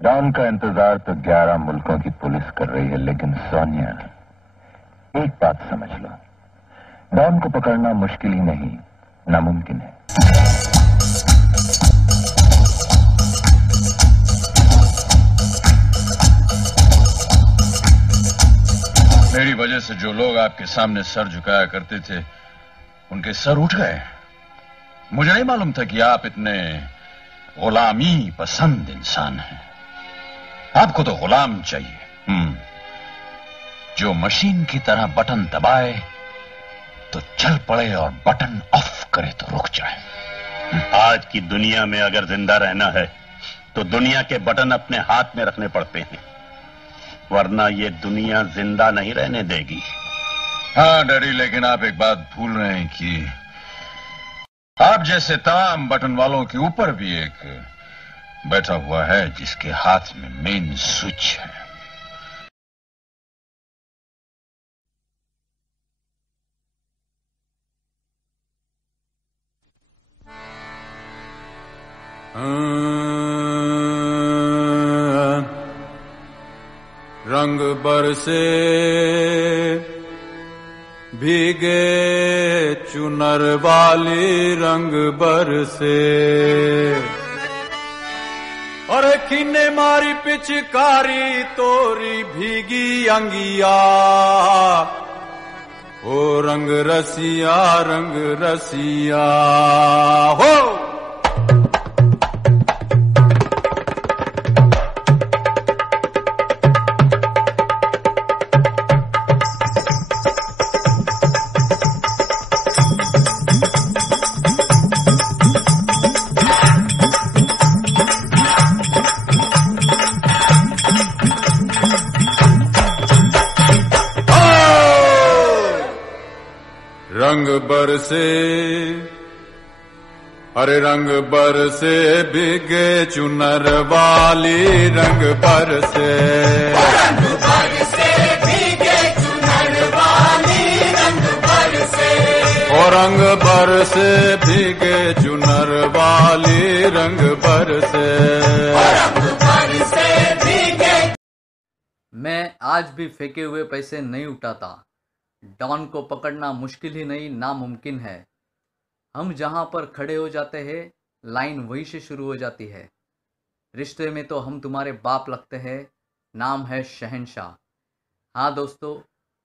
Don का इंतजार तो 11 मुल्कों की पुलिस कर रही है, लेकिन सोनिया, एक बात समझ लो, डॉन को पकड़ना मुश्किल ही नहीं, नामुमकिन है। मेरी वजह से जो लोग आपके सामने सर झुकाया करते थे, उनके सर उठ गए। मुझे नहीं मालूम था कि आप इतने गुलामी पसंद इंसान हैं। आपको तो गुलाम चाहिए, जो मशीन की तरह बटन दबाए तो चल पड़े और बटन ऑफ करे तो रुक जाए। आज की दुनिया में अगर जिंदा रहना है तो दुनिया के बटन अपने हाथ में रखने पड़ते हैं, वरना ये दुनिया जिंदा नहीं रहने देगी। हाँ डैडी, लेकिन आप एक बात भूल रहे हैं कि आप जैसे तमाम बटन वालों के ऊपर भी एक बैठा हुआ है जिसके हाथ में मेन स्विच है। रंग बरसे भीगे चुनर वाली, रंग बरसे अरे किन्ने मारी पिचकारी तोरी भीगी अंगिया, ओ रंग रसिया हो। रंग बरसे अरे रंग बरसे भीगे चुनर वाली, रंग बरसे रंग बरसे भीगे चुनर वाली, रंग बरसे ओ रंग बरसे भीगे चुनर वाली, रंग बरसे रंग बरसे भीगे। मैं आज भी फेंके हुए पैसे नहीं उठाता। डॉन को पकड़ना मुश्किल ही नहीं, नामुमकिन है। हम जहां पर खड़े हो जाते हैं, लाइन वहीं से शुरू हो जाती है। रिश्ते में तो हम तुम्हारे बाप लगते हैं, नाम है शहंशाह। हाँ दोस्तों,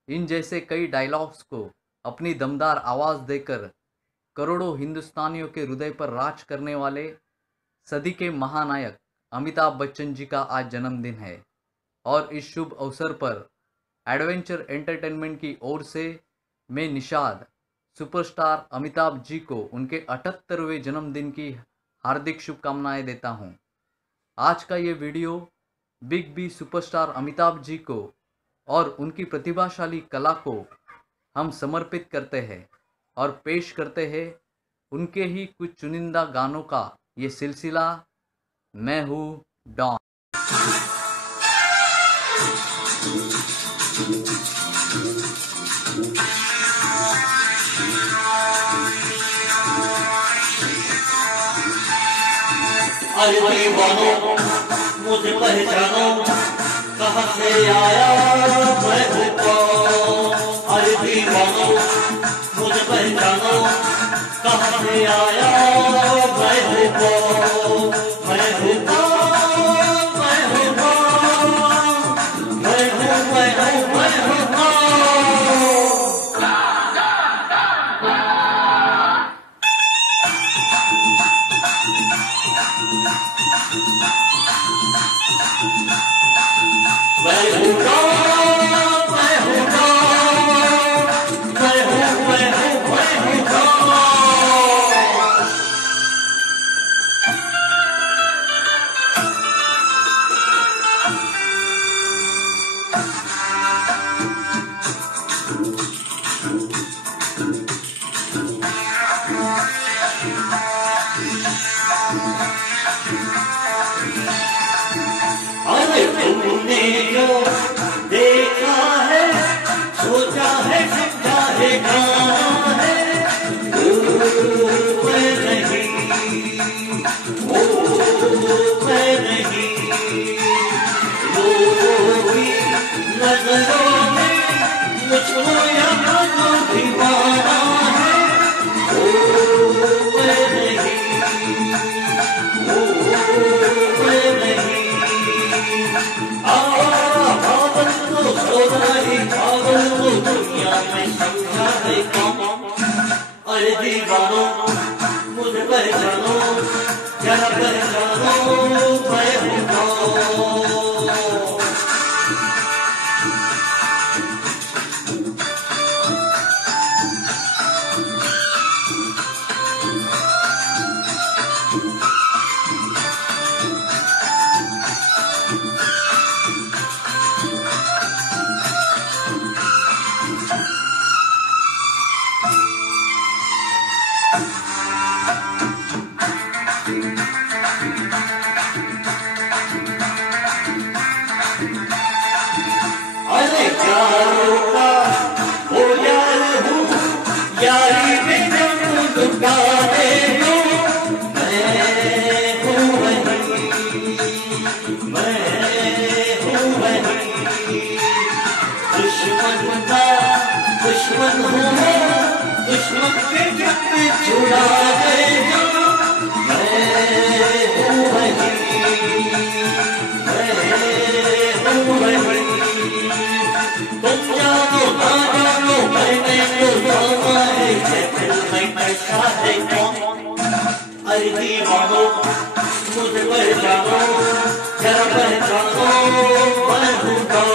इन जैसे कई डायलॉग्स को अपनी दमदार आवाज़ देकर करोड़ों हिंदुस्तानियों के हृदय पर राज करने वाले सदी के महानायक अमिताभ बच्चन जी का आज जन्मदिन है। और इस शुभ अवसर पर एडवेंचर एंटरटेनमेंट की ओर से मैं निषाद सुपरस्टार अमिताभ जी को उनके 78वें जन्मदिन की हार्दिक शुभकामनाएं देता हूं। आज का ये video big B superstar Amitabh ji को और उनकी प्रतिभाशाली कला को हम समर्पित करते हैं और पेश करते हैं उनके ही कुछ चुनिंदा गानों का ये सिलसिला, मैं हूँ डॉन। अरे दीवानो मुझे पहचानो, कहाँ से आया मैं हूँ कौन। अरे दीवानो मुझे पहचानो, कहाँ से आया मैं हूँ कौन। मैं हूँ कौन, मैं हूँ कौन, मैं हूँ कौन। अरे तुमने जो देखा है, सोचा है, समझा है, गाना है, मैं नहीं, मैं नहीं। यारों का वो यार हूँ, यारी में जब लुटाने दो, मैं हूँ वही, मैं हूँ वही। दुश्मन का दुश्मन हूँ, दुश्मन के जब छुड़ा दे दो, मैं हूँ वही, तुम जानो ना जानो मैंने तो जाना है कि दिल में कैसा है कौन। अरे दीवानो मुझ पर जानो, जरा पहचानो मैं हूँ कौन।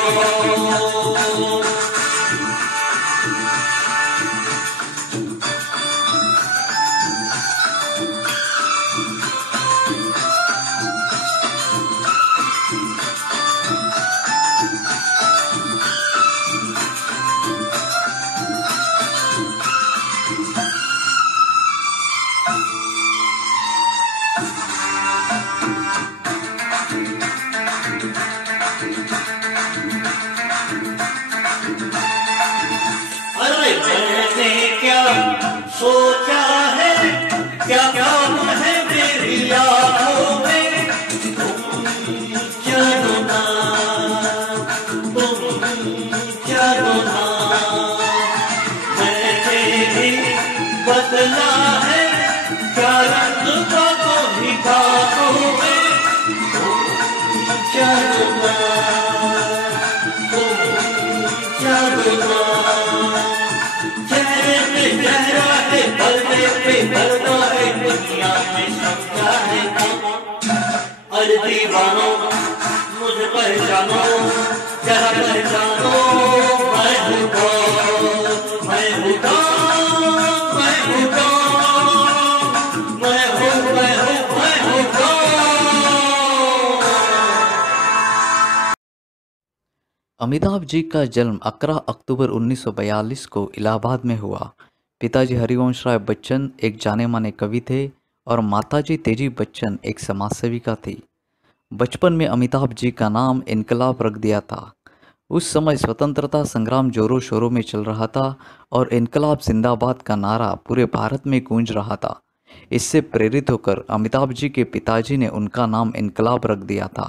मैंने क्या सोचा है, क्या काम है मेरी आँखों में, तुम जानो ना, तुम जानो ना। मैंने भी बदला है क्या रंग बातों ही बातों में, तुम जानो ना, तुम जानो ना। चेहरा है पर्दे पे पर्दा है, दुनिया में समझा है कौन। अरे दीवानो मुझे पहचानो, जरा पहचानो मैं हूँ कौन, मैं हूँ कौन, मैं हूँ कौन, मैं हूँ कौन। अमिताभ जी का जन्म 11 अक्टूबर 1942 को इलाहाबाद में हुआ। पिताजी हरिवंश राय बच्चन एक जाने माने कवि थे और माताजी तेजी बच्चन एक समाजसेविका थी। बचपन में अमिताभ जी का नाम इनकलाब रख दिया था। उस समय स्वतंत्रता संग्राम जोरों शोरों में चल रहा था और इनकलाब जिंदाबाद का नारा पूरे भारत में गूंज रहा था। इससे प्रेरित होकर अमिताभ जी के पिताजी ने उनका नाम इनकलाब रख दिया था।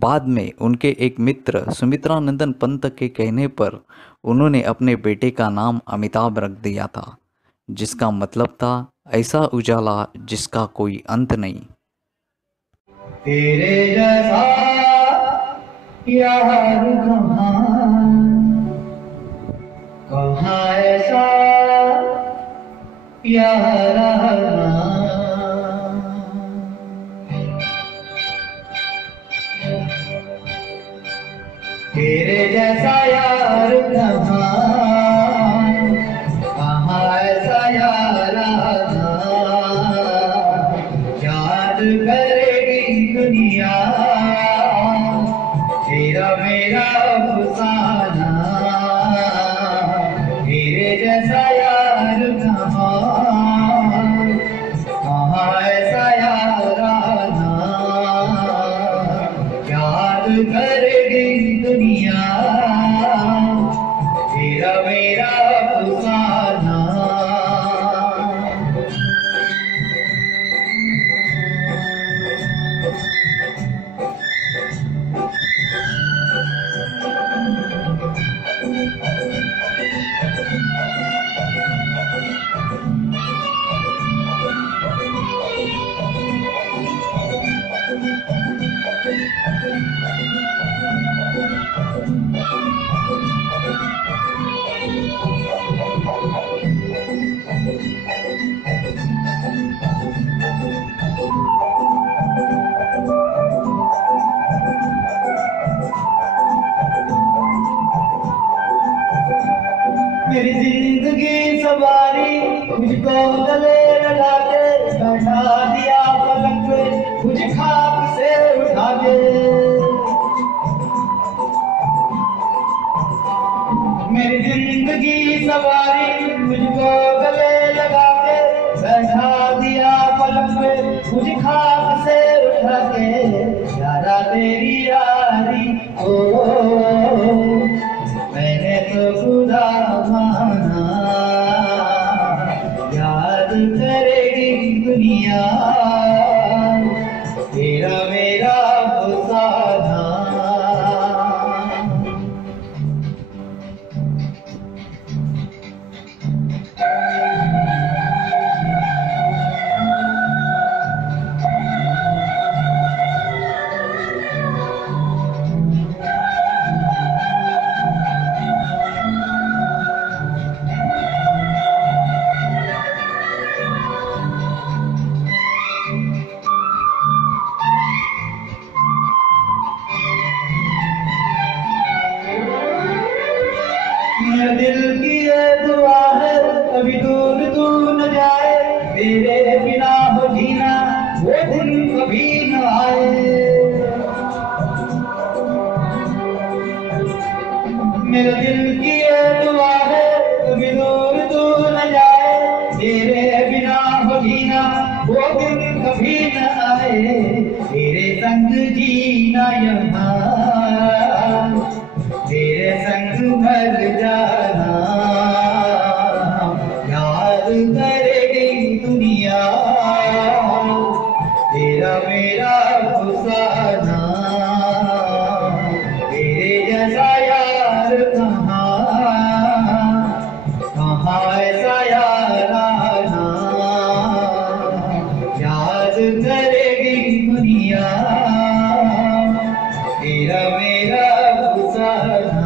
बाद में उनके एक मित्र सुमित्रानंदन पंत के कहने पर उन्होंने अपने बेटे का नाम अमिताभ रख दिया था, जिसका मतलब था ऐसा उजाला जिसका कोई अंत नहीं। तेरे जैसा यार कहाँ ऐसा यार तेरे जैसा यार कहाँ ऐसा यार याद करेगी दुनिया तेरा मेरा अफसाना। तेरे जैसा यार कहाँ ऐसा यार याद करेगी दुनिया तेरा मेरा अफसाना। मेरी जिंदगी सवारी मुझको गले लगा के बैठा दिया पलक पे मुझे खाक से उठा के। मेरी जिंदगी सवारी मुझको गले लगा के बैठा दिया पलक पे मुझे खाक से उठा के। यारा तेरी यारी ओ मैं दिल की ये दुआ है कभी दूर तू न जाए, तेरे बिना हो जीना वो दिन कभी न आए। मेरे दिल की ये दुआ है कभी दूर तू न जाए, तेरे बिना हो जीना वो दिन कभी न आए। तेरे संग जीना यहाँ, तेरे संग मर जाना, याद करेगी दुनिया तेरा मेरा फसाना। तेरे जैसा यार कहाँ, कहाँ ऐसा यार आना, याद करेगी दुनिया तेरा मेरा फसाना।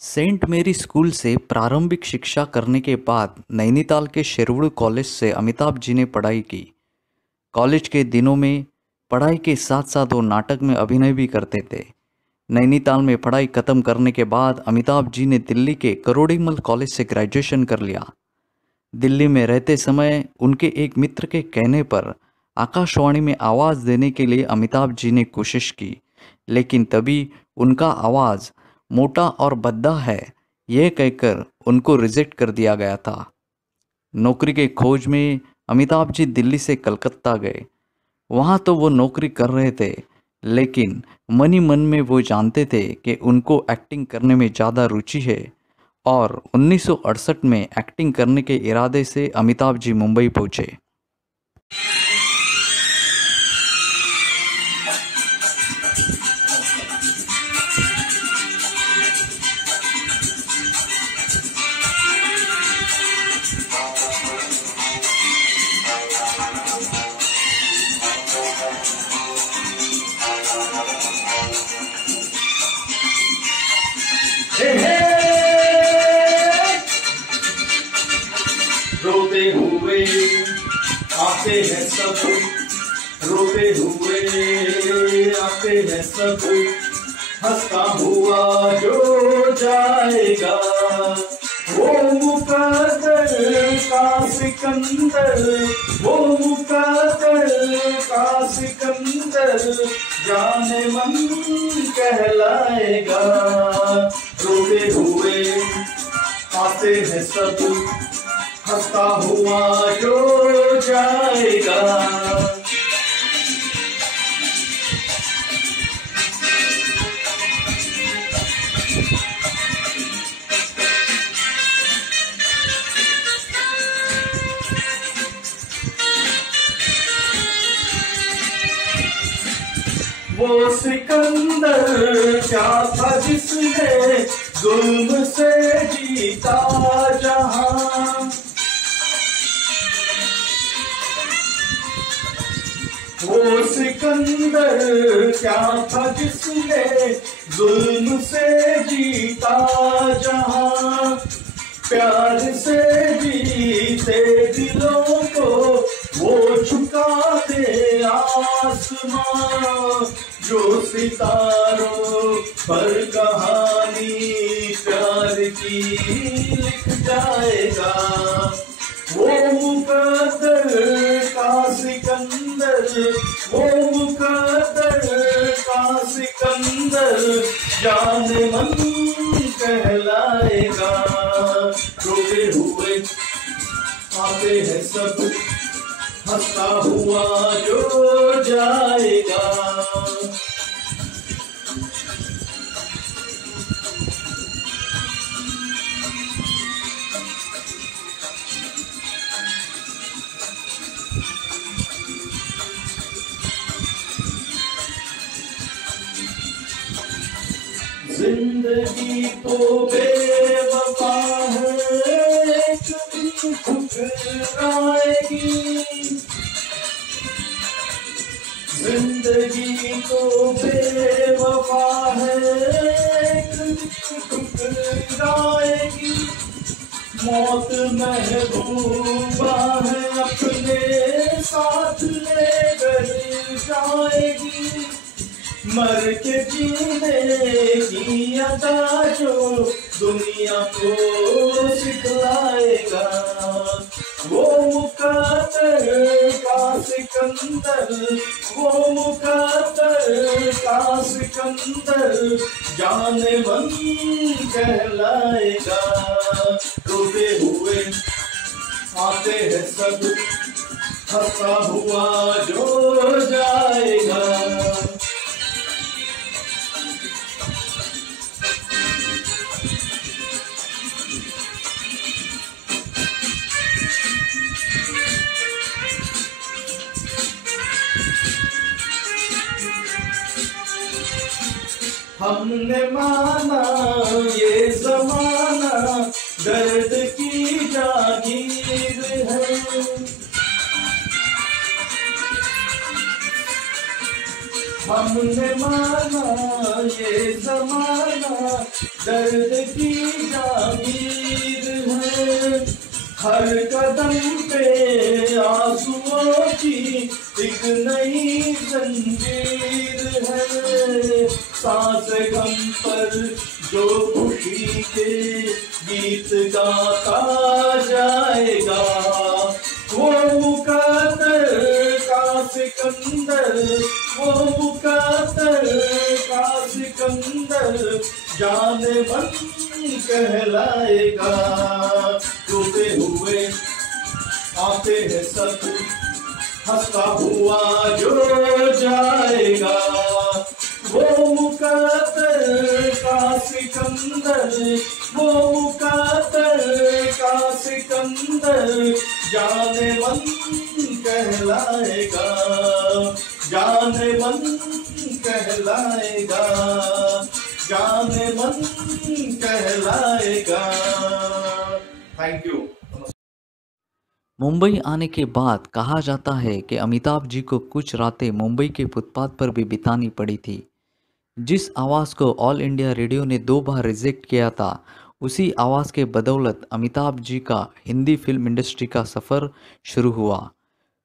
सेंट मेरी स्कूल से प्रारंभिक शिक्षा करने के बाद नैनीताल के शेरवुड कॉलेज से अमिताभ जी ने पढ़ाई की। कॉलेज के दिनों में पढ़ाई के साथ साथ वो नाटक में अभिनय भी करते थे। नैनीताल में पढ़ाई खत्म करने के बाद अमिताभ जी ने दिल्ली के करोड़ीमल कॉलेज से ग्रेजुएशन कर लिया। दिल्ली में रहते समय उनके एक मित्र के कहने पर आकाशवाणी में आवाज़ देने के लिए अमिताभ जी ने कोशिश की, लेकिन तभी उनका आवाज़ मोटा और भद्दा है यह कहकर उनको रिजेक्ट कर दिया गया था। नौकरी के खोज में अमिताभ जी दिल्ली से कलकत्ता गए। वहाँ तो वो नौकरी कर रहे थे, लेकिन मन ही मन में वो जानते थे कि उनको एक्टिंग करने में ज़्यादा रुचि है और 1968 में एक्टिंग करने के इरादे से अमिताभ जी मुंबई पहुँचे। रोते हुए आते हैं सब, रोते हुए आते हैं सब, हंसता हुआ जो जाएगा वो मुकद्दर का सिकंदर, वो मुकद्दर का सिकंदर जाने मन कहलाएगा। रोते हुए आते हैं सब, हंसता हुआ जो जाएगा। वो सिकंदर क्या था जिसने जुल्म से जीता जहां, वो सिकंदर क्या था जिसने जुल्म से जीता जहां, प्यार से जीते दिलों को वो झुका दे आसमां, जो सितारों पर कहानी प्यार की लिख जाएगा। वो मुकद्दर का सिकंदर, वो मुकद्दर का सिकंदर जाने मन कहलाएगा। रोते हुए आते हैं सब, हंसता हुआ जो जाएगा। जिंदगी तो बेवफा है, एक दिन ठुकराएगी, जिंदगी तो बेवफा है, ठुकराएगी, मौत महबूबा है, अपने साथ ले कर जाएगी, मर के जीने की अदा जो दुनिया को सिखलाएगा, वो मुकद्दर का सिकंदर, वो मुकद्दर का सिकंदर जाने मन कहलाएगा। रोते हुए आते हैं सब, हंसता हुआ जो जाएगा। हमने माना ये जमाना दर्द की जागीर है, हमने माना ये जमाना दर्द की जागीर है, हर कदम पे आंसुओं की एक नई जंजीर है, सांस गम पर जो खुशी के गीत गाता जाएगा, वो मुकद्दर का सिकंदर, वो मुकद्दर का सिकंदर जाने मन कहलाएगा। रोते हुए आते हैं सब, हंसता हुआ जो जाएगा, वो मुकद्दर का सिकंदर, वो मुकद्दर का सिकंदर जाने मन कहलाएगा, जाने मन कहलाएगा, जाने मन कहलाएगा। Thank you. मुंबई आने के बाद कहा जाता है कि अमिताभ जी को कुछ रातें मुंबई के फुटपाथ पर भी बितानी पड़ी थी। जिस आवाज़ को ऑल इंडिया रेडियो ने 2 बार रिजेक्ट किया था, उसी आवाज़ के बदौलत अमिताभ जी का हिंदी फिल्म इंडस्ट्री का सफ़र शुरू हुआ।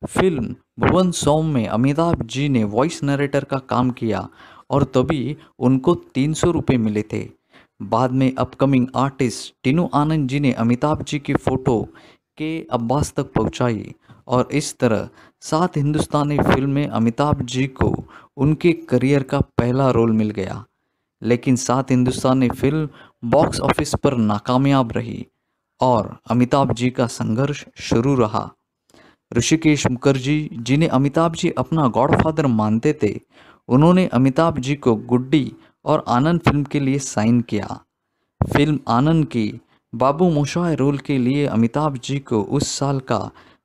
फिल्म भुवन सोम में अमिताभ जी ने वॉइस नरेटर का काम किया और तभी उनको 300 रुपये मिले थे। बाद में अपकमिंग आर्टिस्ट टीनू आनंद जी ने अमिताभ जी की फ़ोटो के अब्बास तक पहुंचाई और इस तरह 7 हिंदुस्तानी फिल्म में अमिताभ जी को उनके करियर का पहला रोल मिल गया। लेकिन 7 हिंदुस्तानी फिल्म बॉक्स ऑफिस पर नाकामयाब रही और अमिताभ जी का संघर्ष शुरू रहा। ऋषिकेश मुखर्जी जिन्हें अमिताभ जी अपना गॉडफादर मानते थे, उन्होंने अमिताभ जी को गुड्डी और आनंद फिल्म के लिए साइन किया। फिल्म आनंद की बाबू मोशाय रोल के लिए अमिताभ जी को उस साल का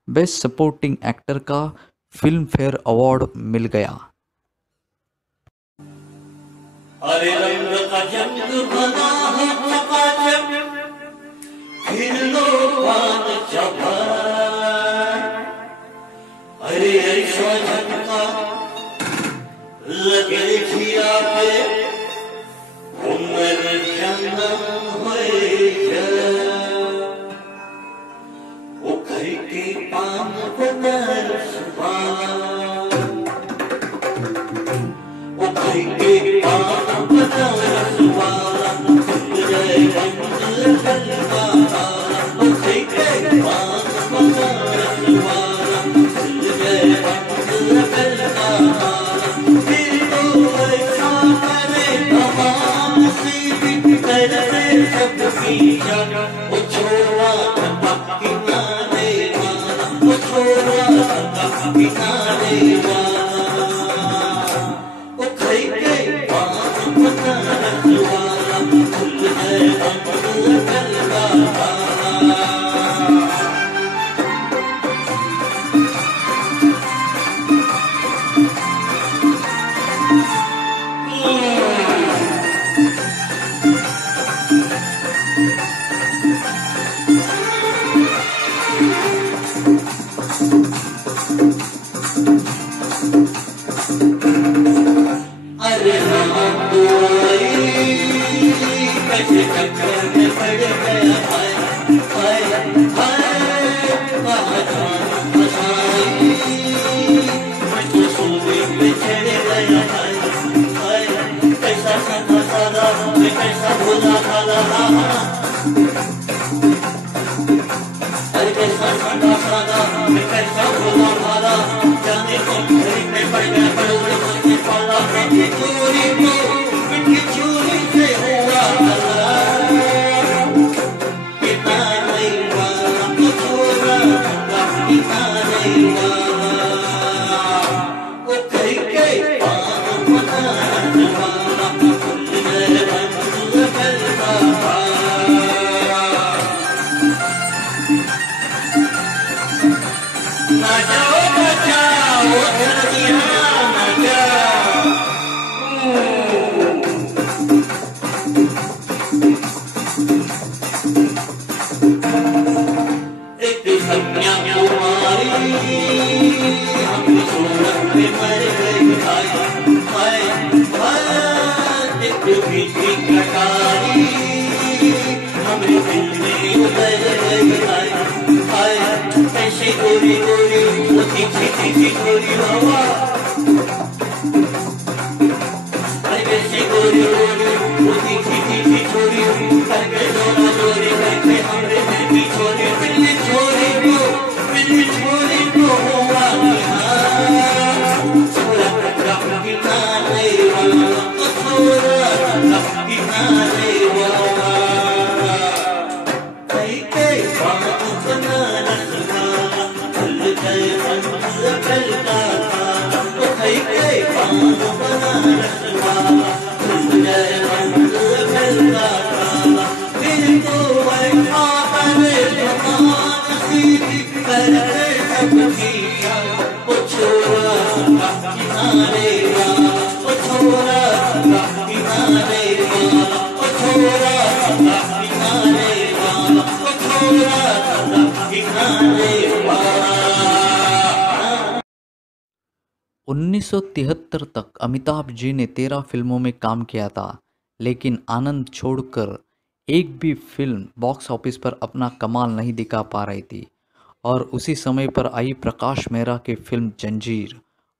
बेस्ट सपोर्टिंग एक्टर का फिल्म फेयर अवार्ड मिल गया। अरे रंग का जंग बना है चकाचक, फिर लो पान चबा, अरे ऐसा झटका लगे जिया पे, उम्र जन्म होए जा, वो घर के पान बदर सुबह, वो घर के पान बदर सुबह, खुल जाए मंजिल कलवा, वो घर के पान बदर सुबह, खुल जाए मंजिल कलवा, फिर तो ऐसा करे तमाम सी करते सब की जान, वो छोड़ा तक किनारे वाला, वो छोड़ा तक किनारे वाला, वो खाई के पान बदर वाला, खुल गए मंजिल कलवा। कैसे चक्कर में पड़ गया हाय हाय हाय फसाई मुझको सूली पे चढ़ गया हाय हाय कैसा साधा साधा मैं कैसा भोला भाला अरे कैसा साधा साधा मैं कैसा भोला भाला जाने को घड़ी में पड़ गया बड़ोड़े मुझे पाला मेरी चोरी को मिट्टी चोरी से हुआ पिता नहीं वाला तो छोरा पिता नहीं वाला वो कहीं के पान बनाने वाला फूल में बंद करता ना जाओ धरतिया ना जाओ एक कन्याकुमारी हमने सोलह में मर गई हाय हाय हाय एक बीती कटारी हमने दिल में उतर गई हाय हाय कैसे गोरी गोरी वो तीखी गोरी हवा कैसे गोरी गोरी वो तीखी छोरी करके डोरा डोरी करके हमरे दिल की छोरी बिल्ली छोरी को हुआ छोरा कभी किनारे वाला छोरा कभी किनारे वाला कहीं के बात बनारस वाला खुल गए मंदिर चलता था तो कहीं के बात बनारस वाला खुल गए मंदिर चलता था फिर तो मैं आपने जमान सीखी करके सब किया वो छोरा किनारे वाला वो छोरा किनारे वाला वो छोरा किनारे वाला वो छोरा किनारे वाला 1973 तक अमिताभ जी ने 13 फिल्मों में काम किया था, लेकिन आनंद छोड़कर एक भी फिल्म बॉक्स ऑफिस पर अपना कमाल नहीं दिखा पा रही थी। और उसी समय पर आई प्रकाश मेहरा की फिल्म जंजीर,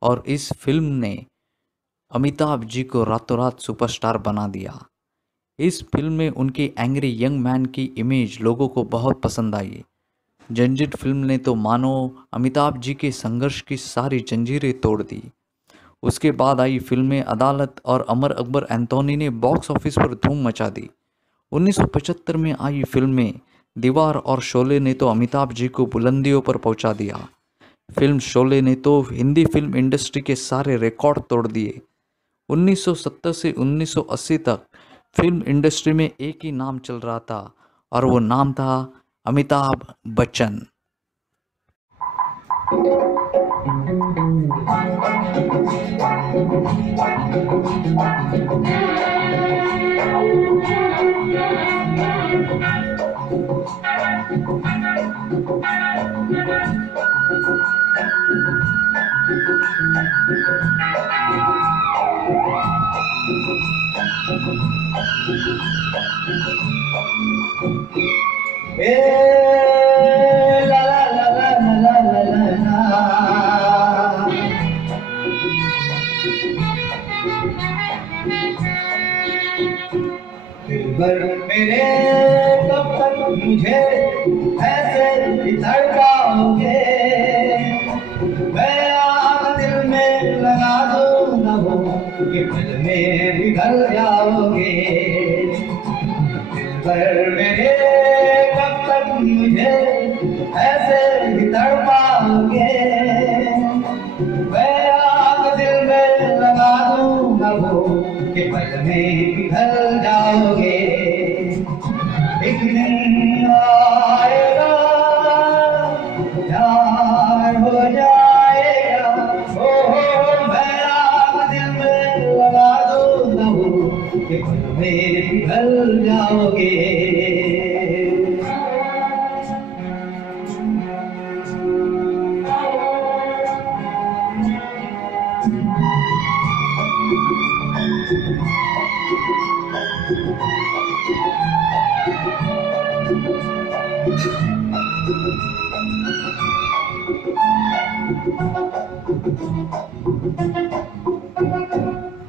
और इस फिल्म ने अमिताभ जी को रातों रात सुपरस्टार बना दिया। इस फिल्म में उनकी एंग्री यंग मैन की इमेज लोगों को बहुत पसंद आई। जंजीर फिल्म ने तो मानो अमिताभ जी के संघर्ष की सारी जंजीरें तोड़ दी। उसके बाद आई फिल्में अदालत और अमर अकबर एंथोनी ने बॉक्स ऑफिस पर धूम मचा दी। 1975 में आई फिल्में दीवार और शोले ने तो अमिताभ जी को बुलंदियों पर पहुंचा दिया। फिल्म शोले ने तो हिंदी फिल्म इंडस्ट्री के सारे रिकॉर्ड तोड़ दिए। 1970 से 1980 तक फिल्म इंडस्ट्री में एक ही नाम चल रहा था, और वो नाम था अमिताभ बच्चन। ला ला ला ला ला ला ला ला। दिलबर मेरे कब तक मुझे ऐसे ही धड़काओगे, मैं आग दिल में लगा दूंगा वो कि पल में पिघल जाओगे। दिलबर मेरे कब तक मुझे ऐसे ही तड़पाओगे, मैं आग दिल में लगा दूंगा वो कि पल में पिघल जाओगे। एक दिन आएगा प्यार हो जाएगा, ओ मैं आग दिल में लगा दूंगा वो कि पल में पिघल जाओगे।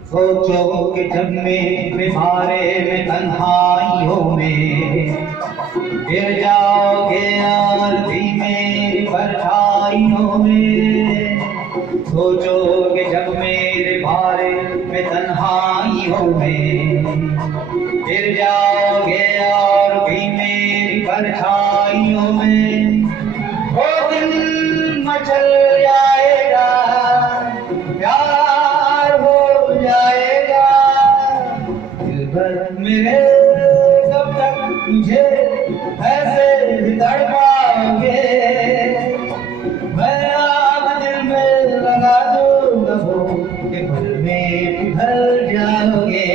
सोचो कि जब में मारे में तन्हाइयों में गिर जाओगे यार मेरी परछाइयों में। सोचो कि जब मेरे बारे में तन्हाइयों में गिर जाओगे और भी मेरी परछाइयों में। वो दिन मचल जाएगा, प्यार हो जाएगा। दिल भर मेरे कब तक मुझे ऐसे तड़पाओगे। मैं आग दिल में लगा दूंगा वो कि पल में पिघल जाओगे।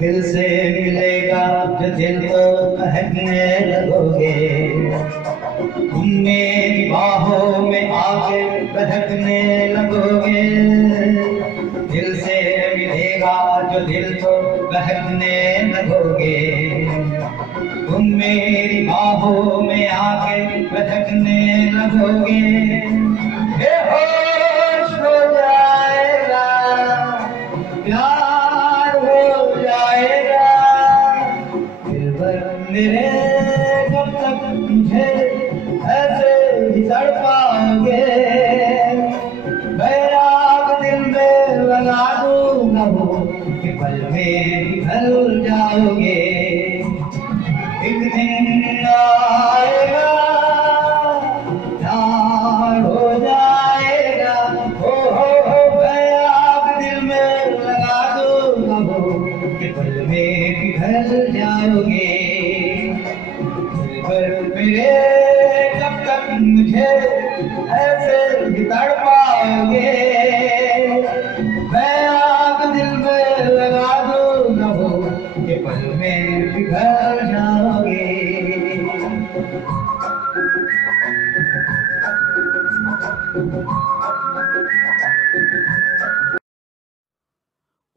दिल से मिलेगा जो दिल को महकने लगोगे। तुम मेरी बाहों में आके बहकने लगोगे। दिल से मिलेगा जो दिल को बहकने लगोगे। तुम मेरी बाहों में आके बहकने लगोगे। बेहोश हो जाएगा, प्यार हो जाएगा। दिल भर मेरे कब तक मुझे ऐसे ही तड़पाओगे। मैं आग दिल में लगा दूंगा वो कि पल में पिघल जाओगे। एक दिन आएगा, प्यार हो जाएगा। हो मैं आग दिल में लगा दूंगा वो कि पल में पिघल जाओगे। दिल भर मेरे कब तक मुझे ऐसे ही तड़पाओगे। मैं आग दिल में लगा दूंगा वो कि पल में पिघल जाओगे।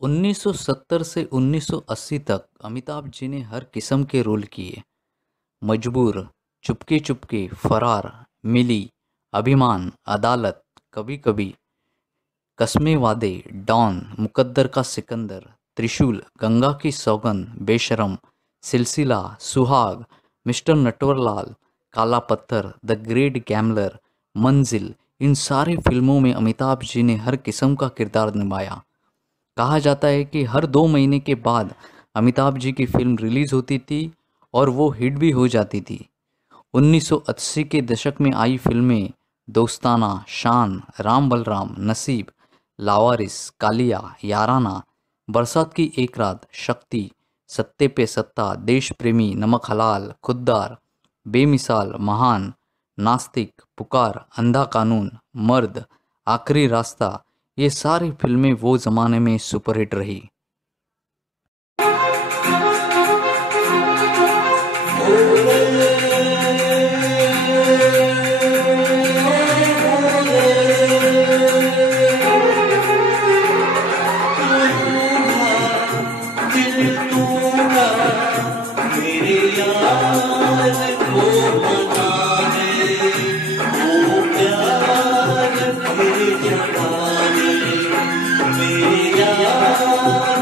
1970 से 1980 तक अमिताभ जी ने हर किस्म के रोल किए। मजबूर, चुपके चुपके, फरार, मिली, अभिमान, अदालत, कभी कभी, कस्मे वादे, डॉन, मुकद्दर का सिकंदर, त्रिशूल, गंगा की सौगंध, बेशरम, सिलसिला, सुहाग, मिस्टर नटवरलाल, काला पत्थर, द ग्रेट गैम्बलर, मंजिल, इन सारी फिल्मों में अमिताभ जी ने हर किस्म का किरदार निभाया। कहा जाता है कि हर 2 महीने के बाद अमिताभ जी की फिल्म रिलीज़ होती थी और वो हिट भी हो जाती थी। 1980 के दशक में आई फिल्में दोस्ताना, शान, राम बलराम, नसीब, लावारिस, कालिया, याराना, बरसात की एक रात, शक्ति, सत्ते पे सत्ता, देश प्रेमी, नमक हलाल, खुद्दार, बेमिसाल, महान, नास्तिक, पुकार, अंधा कानून, मर्द, आखिरी रास्ता, ये सारी फिल्में वो ज़माने में सुपरहिट रही। मेरी याद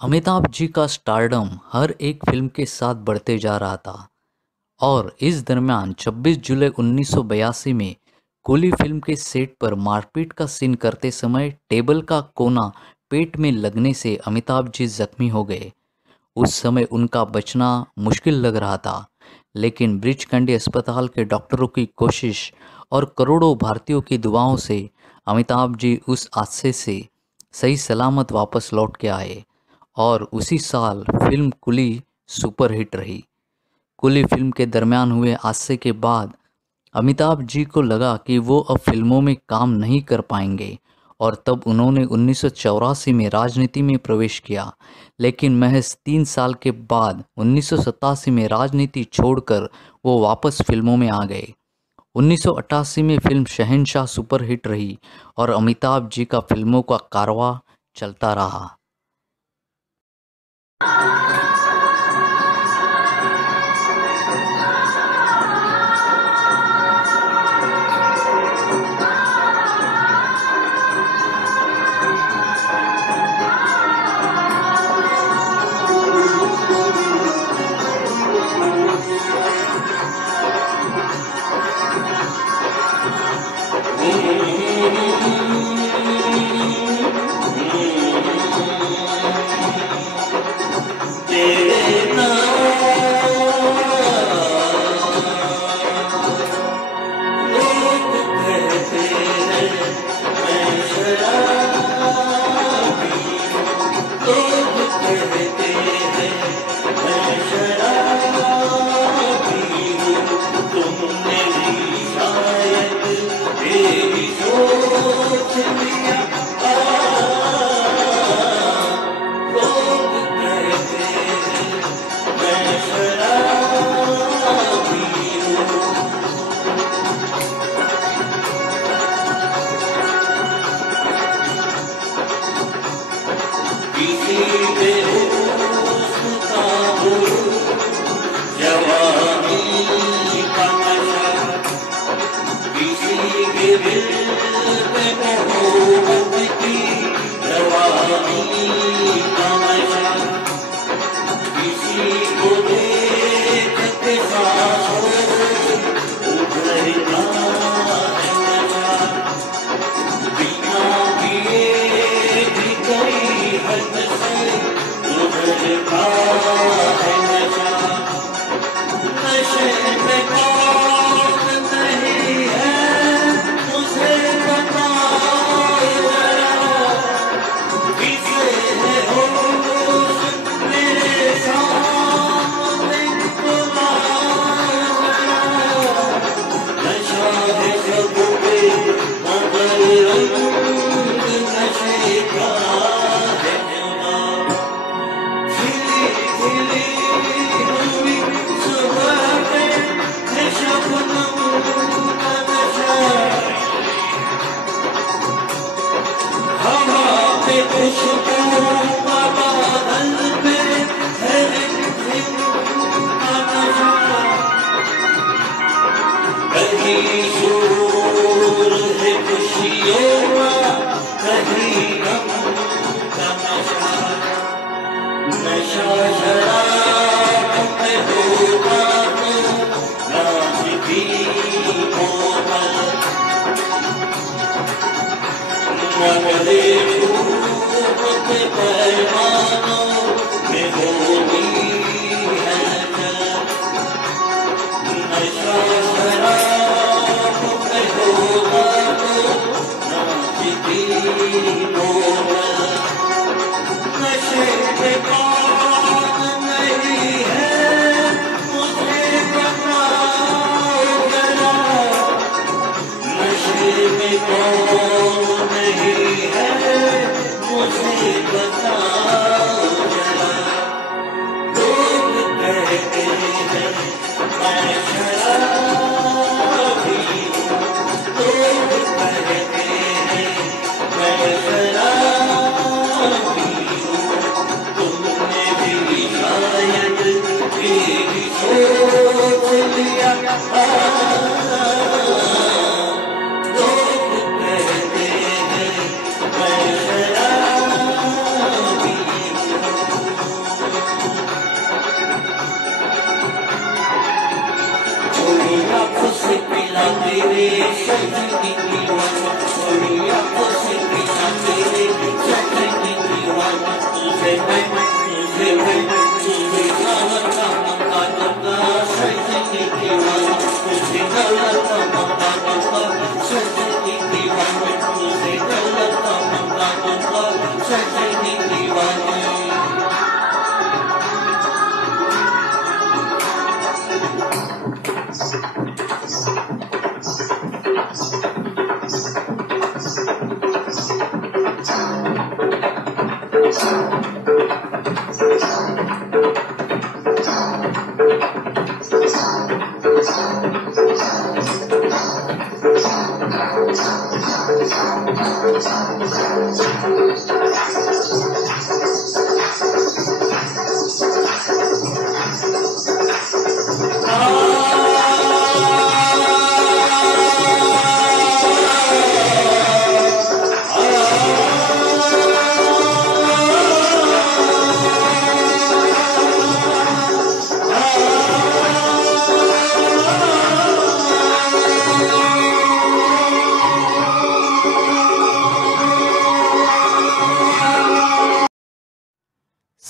अमिताभ जी का स्टारडम हर एक फिल्म के साथ बढ़ते जा रहा था और इस दरमियान 26 जुलाई 1982 में कूली फिल्म के सेट पर मारपीट का सीन करते समय टेबल का कोना पेट में लगने से अमिताभ जी जख्मी हो गए। उस समय उनका बचना मुश्किल लग रहा था, लेकिन ब्रिच कैंडी अस्पताल के डॉक्टरों की कोशिश और करोड़ों भारतीयों की दुआओं से अमिताभ जी उस हादसे से सही सलामत वापस लौट के आए और उसी साल फिल्म कुली सुपरहिट रही। कुली फिल्म के दरमियान हुए हादसे के बाद अमिताभ जी को लगा कि वो अब फिल्मों में काम नहीं कर पाएंगे और तब उन्होंने 1984 में राजनीति में प्रवेश किया, लेकिन महज 3 साल के बाद 1987 में राजनीति छोड़कर वो वापस फिल्मों में आ गए। 1988 में फिल्म शहंशाह सुपरहिट रही और अमिताभ जी का फिल्मों का कारवां चलता रहा।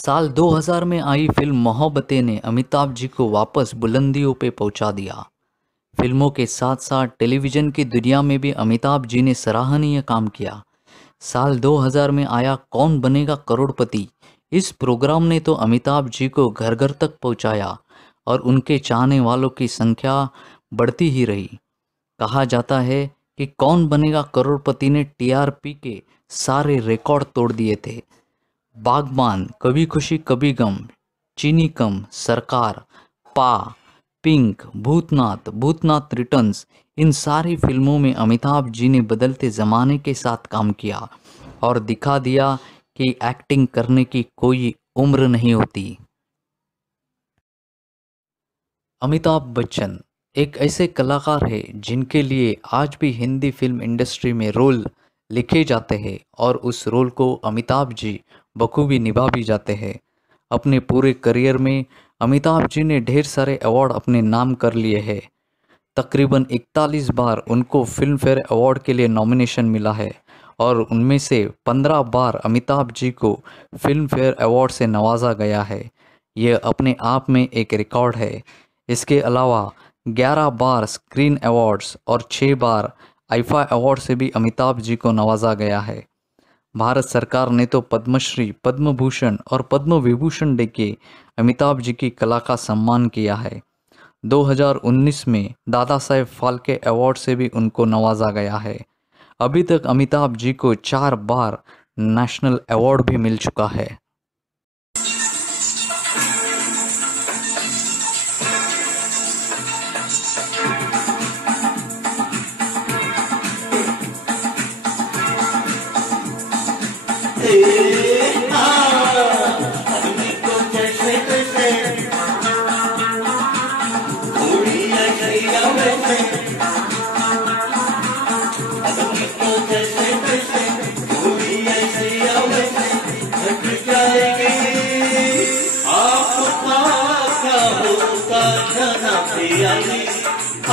साल 2000 में आई फिल्म मोहब्बतें ने अमिताभ जी को वापस बुलंदियों पे पहुंचा दिया। फिल्मों के साथ साथ टेलीविज़न की दुनिया में भी अमिताभ जी ने सराहनीय काम किया। साल 2000 में आया कौन बनेगा करोड़पति। इस प्रोग्राम ने तो अमिताभ जी को घर घर तक पहुंचाया और उनके चाहने वालों की संख्या बढ़ती ही रही। कहा जाता है कि कौन बनेगा करोड़पति ने टीआरपी के सारे रिकॉर्ड तोड़ दिए थे। बागबान, कभी खुशी कभी गम, चीनी कम, सरकार, पा, पिंक, भूतनाथ, भूतनाथ रिटर्न्स, इन सारी फिल्मों में अमिताभ जी ने बदलते ज़माने के साथ काम किया और दिखा दिया कि एक्टिंग करने की कोई उम्र नहीं होती। अमिताभ बच्चन एक ऐसे कलाकार हैं जिनके लिए आज भी हिंदी फिल्म इंडस्ट्री में रोल लिखे जाते हैं और उस रोल को अमिताभ जी बखूबी निभा भी जाते हैं। अपने पूरे करियर में अमिताभ जी ने ढेर सारे अवार्ड अपने नाम कर लिए हैं। तकरीबन 41 बार उनको फिल्म फेयर अवार्ड के लिए नॉमिनेशन मिला है और उनमें से 15 बार अमिताभ जी को फिल्म फेयर अवार्ड से नवाजा गया है। यह अपने आप में एक रिकॉर्ड है। इसके अलावा 11 बार स्क्रीन अवार्ड्स और 6 बार आईफा अवार्ड से भी अमिताभ जी को नवाजा गया है। भारत सरकार ने तो पद्मश्री, पद्म भूषण और पद्म विभूषण देके अमिताभ जी की कला का सम्मान किया है। 2019 में दादा साहेब फाल्के अवार्ड से भी उनको नवाजा गया है। अभी तक अमिताभ जी को 4 बार नेशनल अवार्ड भी मिल चुका है।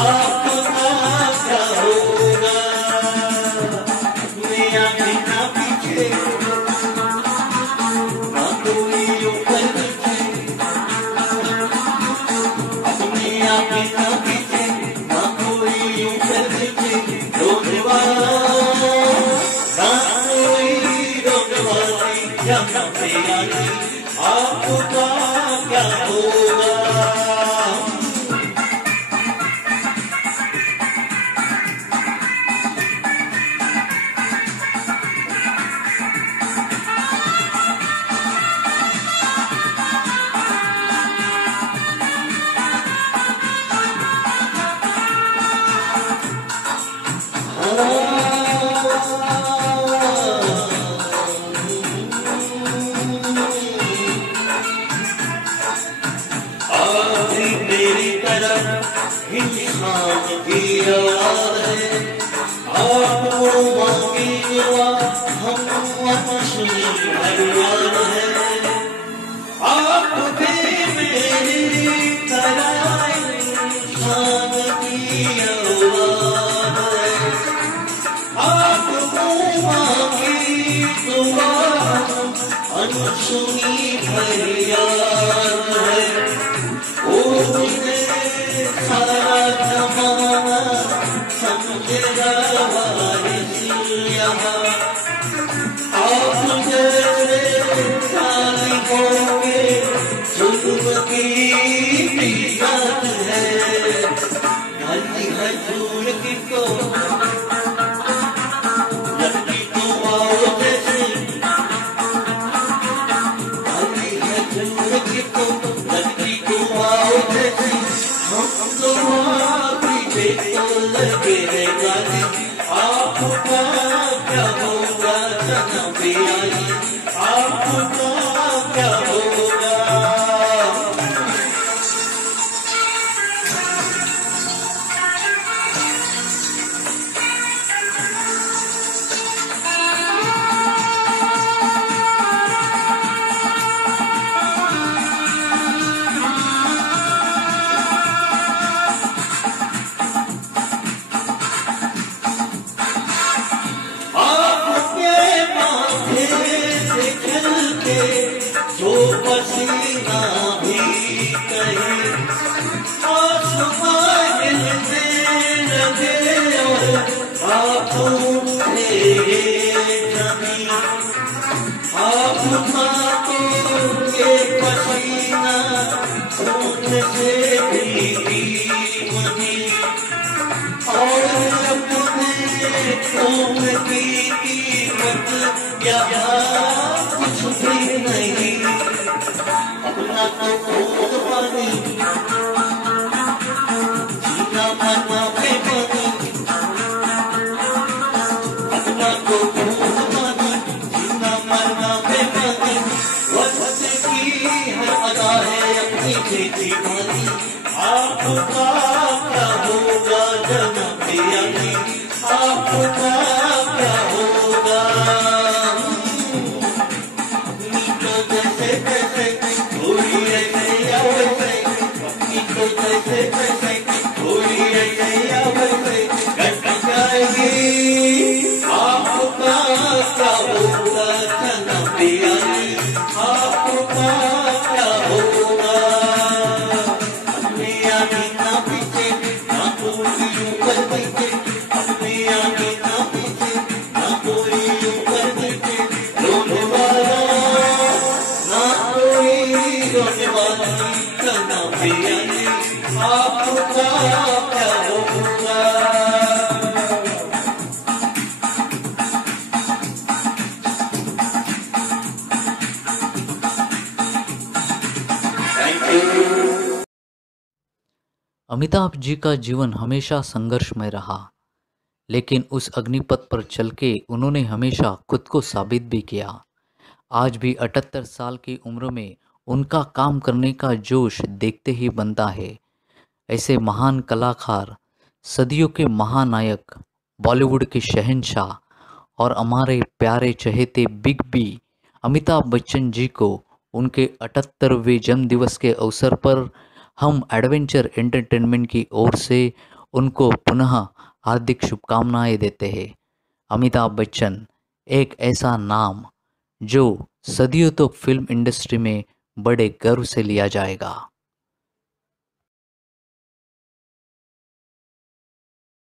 आपका क्या होगा बेयानी आपका क्या होगा। मेरी तरफ इंसान की आवाज है, आपको मांगी दुआ हम सुनी भगवान है। आप भी मेरी तरह इंसान की आवाज है, आपको मांगी दुआ अनसुनी फरियाद है। सारा जमाना समझेगा यहाँ, आप जैसे सालिकों के जुल्म की पीड़ित है। गली है दूर की तो लगती तो आओ जैसे, गली है दूर की तो लगती तो आओ जैसे। हम तो आपकी बेटों लगे गाने, आपका क्या होगा जन्म बेयानी आपका क्या होगा। जो पसीना भी कहीं आसमां हिलने लगे और आंखों से जमी, आपका तो ये पसीना खून से भीगी वही, और अपने खून की कीमत क्या कुछ भी नहीं। अपना तो खून पानी जीना मरना बेपानी, अपना तो खून पानी जीना मरना बेपानी। वक्त की हर अदा है अपनी खेती पानी, आपका क्या होगा जन्म बेयानी आपका क्या होगा। आपका क्या होगा जन्म बेयानी आपका क्या होगा। अपने आगे ना पीछे ना कोई ऊपर नीचे, अपने आगे ना पीछे ना कोई ऊपर नीचे, रोने वाला ना कोई रोने वाली जन्म बेयानी आपका क्या होगा। अमिताभ जी का जीवन हमेशा संघर्षमय रहा, लेकिन उस अग्निपथ पर चल के उन्होंने हमेशा खुद को साबित भी किया। आज भी 78 साल की उम्र में उनका काम करने का जोश देखते ही बनता है। ऐसे महान कलाकार, सदियों के महानायक, बॉलीवुड के शहंशाह और हमारे प्यारे चहेते बिग बी अमिताभ बच्चन जी को उनके 78वें जन्मदिवस के अवसर पर हम एडवेंचर एंटरटेनमेंट की ओर से उनको पुनः हार्दिक शुभकामनाएं देते हैं। अमिताभ बच्चन एक ऐसा नाम जो सदियों तक फिल्म इंडस्ट्री में बड़े गर्व से लिया जाएगा।